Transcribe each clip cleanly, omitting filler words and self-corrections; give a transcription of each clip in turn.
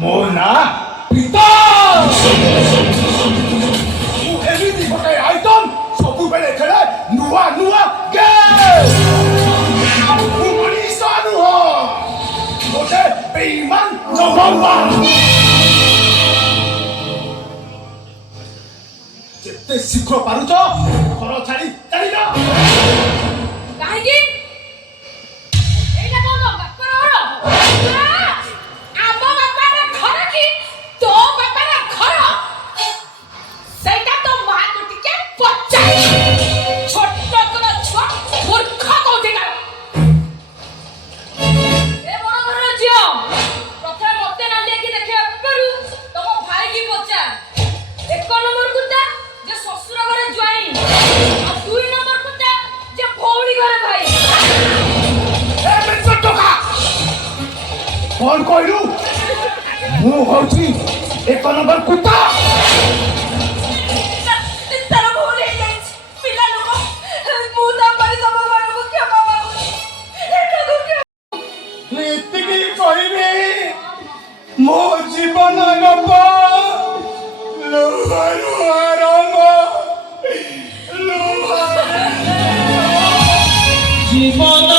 ମୋ ନା ପିତା। ମୁଁ ଏମିତି ଗୋଟେ ଆଇଟମ୍ ସବୁବେଳେ ଖେଳେ ନୂଆ ନୂଆ ଗେମ୍। ମୁଁ ମଣିଷ ନୁହଁ, ଗୋଟେ ବେଇମାନ ଜଙ୍ଗଲ। ଯେତେ ଶୀଘ୍ର ପାରୁଛ ଘର ଛାଡ଼ି ଚାଲିଯା। କାହିଁକି? ଏଇଟା କଣ ବାପାର ଘର? ଆମ ବାପାର ଘର କି ତୋ ବାପାର ଘର? ସେଇଟା ତ ମାଆକୁ ଟିକେ ପଚାର। ଛୋଟ ଛୁଆ ମୂର୍ଖ କୋଉଠିକାର? ଏ ବଡ଼ ଘରର ଝିଅ, ପ୍ରଥମେ ମତେ ନା ନେଇକି ଦେଖିବା ପୂର୍ବରୁ ତମ ଭାଇକି ପଚାର। 1 ନମ୍ବର କୁତା ଯେ ଶ୍ୱଶୁର ଘରେ ଜ୍ୱାଇଁ, ଆଉ 2 ନମ୍ବର କୁତା ଯେ ଭଉଣୀ ଘରେ ଭାଇ। କଣ କହିଲୁ? ମୁଁ ହଉଛି 1 ନମ୍ବର କୁତା। ତାର ଭୁଲ ହେଇଯାଇଛି ପିଲା ଲୋକ। ମୁଁ ତା ପାଇଁ ତମ ମାନଙ୍କୁ କ୍ଷମା ମାଗୁଛି। ମୁଁ ଏତିକି କହିବି, ମୋ ଜୀବନ ନବ ଲୁହ ଲୁହ ରଙ୍ଗ ଲୁହ ଜୀବନ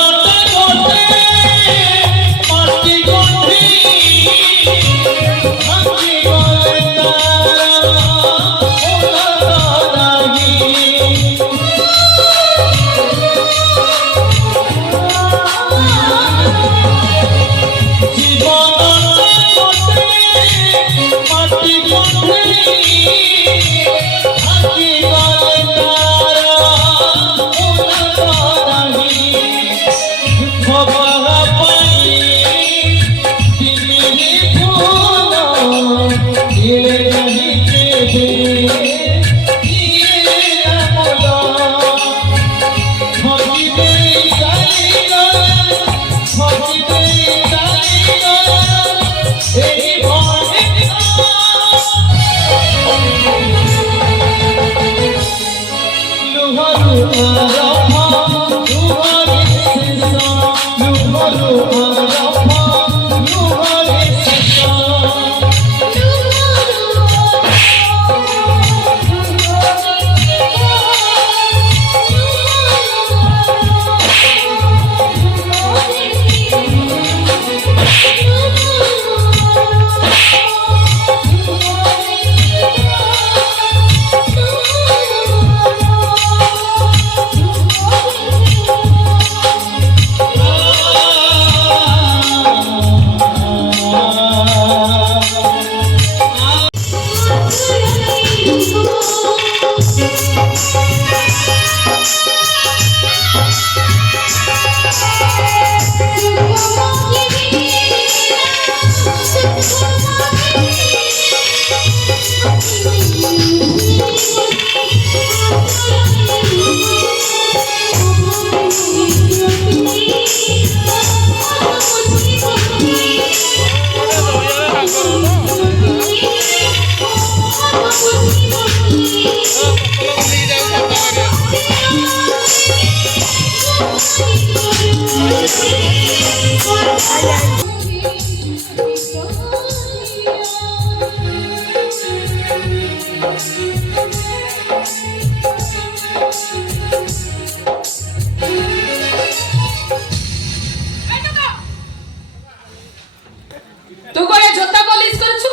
तू कोई जोता पॉलिश करछु?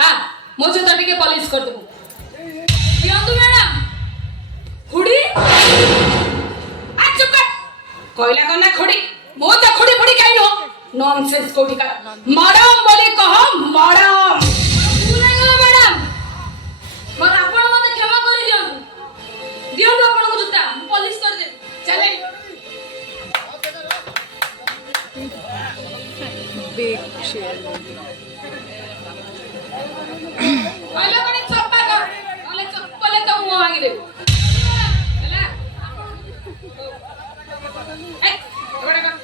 आ मो जोता टिके पॉलिश कर देबो। दियंतु मैडम खुड़ी आ चुप कर। कोइला कना खुड़ी मो त खुड़ी खुड़ी काई नो नॉनसेंस कोठी का मैडम बोली कहो मैडम। सुने गो मैडम मन आपण मते क्षमा करि दियंतु। दियंतु आपण को जोता पॉलिश कर दे चले। big share. କହିଲା କଣ ଚପ୍ପା କର ନହେଲେ ଚପ୍ପଲେ ତ ମୁହଁ ଭାଙ୍ଗିଦେବି ହେଲା। ଏ ଗୋଟେ କର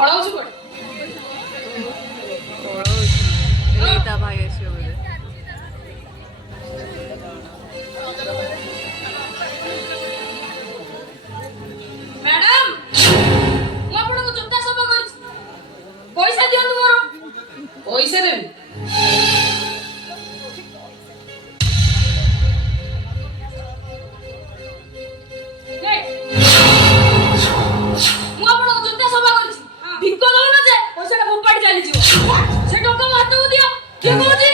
ଅଳଉଛୁ କୋଟେ रीता भाई ऐसे हो गए। मैडम ମୁଁ ଆପଣଙ୍କୁ ଜୋତା ସଫା କରିଛି। ପଇସା ଦିଅନ୍ତୁ ମୋର। ପଇସା पैसा देवी ମୁଁ ଆପଣଙ୍କ ଜୋତା ସଫା କରିଛି ଭିକ ଦଉନ ଯେ ପଇସାଟା ଫୋପାଡ଼ି ଚାଲିଯିବ ସେ ଟଙ୍କା ମୋ ହାତକୁ ଦିଅ କିଏ କହୁଛି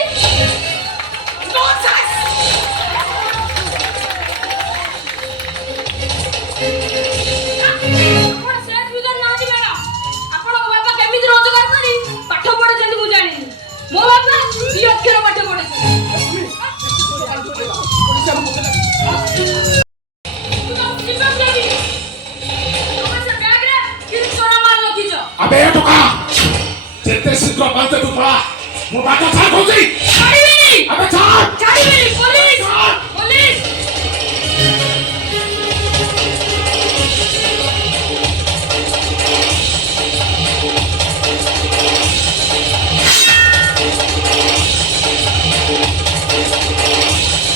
ଆପଣ ସେଲ୍ଫ ଫିଗର ନାହାନ୍ତି ମ୍ୟାଡ଼ାମ ଆପଣଙ୍କ ବାପା କେମିତି ରୋଜଗାର କରି ପାଠ ପଢ଼ିଛନ୍ତି ମୁଁ ଜାଣିନି ମୋ ବାପା 2 ଅକ୍ଷର ପାଠ ପଢ଼ିଛନ୍ତି अबे टोका जेते शीघ्र बांधते तू पड़ा मो बात छाड़ होती छाड़ीबेनी अबे छाड़ छाड़ीबेनी पुलिस पुलिस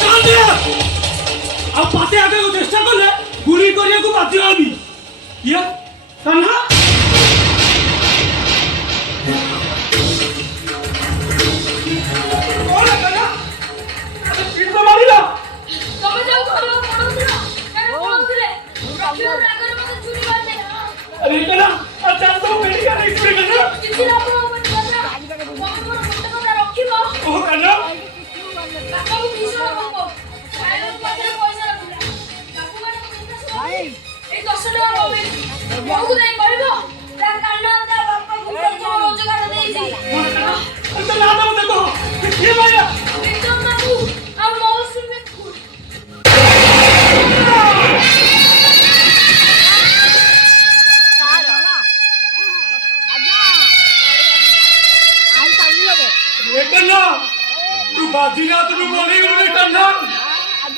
कान दे अब पाते आगे को चेष्टा कर ले गुली करिया को बाध्य आबी ये कान्हा ତମେ ଯାଉ ଘରକୁ ପଢଉଥିଲ କାରଣ ପଢଉଥିଲେ ରଖିବ ରାଗରେ ମତେ ଚୁରି କରିଦେଲା अरे कना अच्छा तो मेरी का नहीं छुरी कना କିଛି ଲାଭ ହବନି ଦାଦା ତମେ ମୋର ଗୋଟେ କଥା ରଖିବ ओ कना ବାପାକୁ ଭୀଷଣ ଭୋକ ଖାଇବାକୁ ପାଖରେ ପଇସା ରଖିଲା ବାପୁ ମାନେ ଚିନ୍ତା ଶୁଣ ଏଇ 10 ଟଙ୍କା କମେଇ ବୋଉକୁ ଯାଇ କହିବ ତା କାନ ତା ବାପାକୁ ଯୋଉ ରୋଜଗାର ଦେଇଛି अच्छा ना तो देखो ये माया एकदम ବାବୁ ଆଉ ମୌସୁମୀ ये कना तू बाजी ना तू बोले रे कना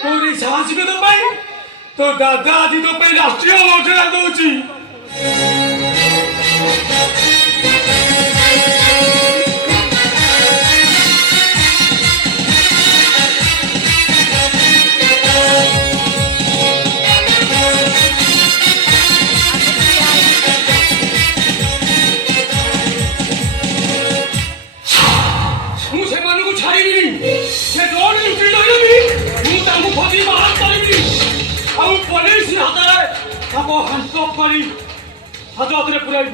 तोरी साहस को तो भाई तो दादा आदि तो पे राष्ट्रीय योजना दउची मुझे मानु को छाड़ीबी से रोड लुटी लइबी मु तामु खोजी बाहर करबी आ पुलिस हातरे ताको हंस करी हाजतरे पुराई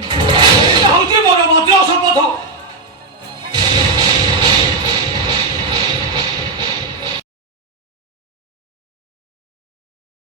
हाउती मोर भद्र शपथ